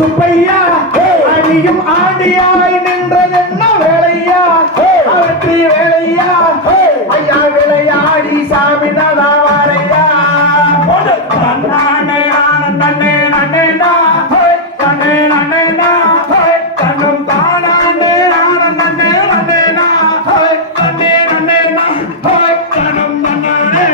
சுப்பையா அணியும் ஆண்டியாய் நின்றதென்ன வேலையா? அவற்றி வேலையா? ஐயா விளையாடி சாமி நதாவாரையா தன்னானே ஆனந்தன்னே நன்னேனா? தன்னே நன்னேனா? தன்னும் தானானே ஆனந்தன்னே நன்னேனா? தன்னே நன்னேனா? தன்னும் தன்னானே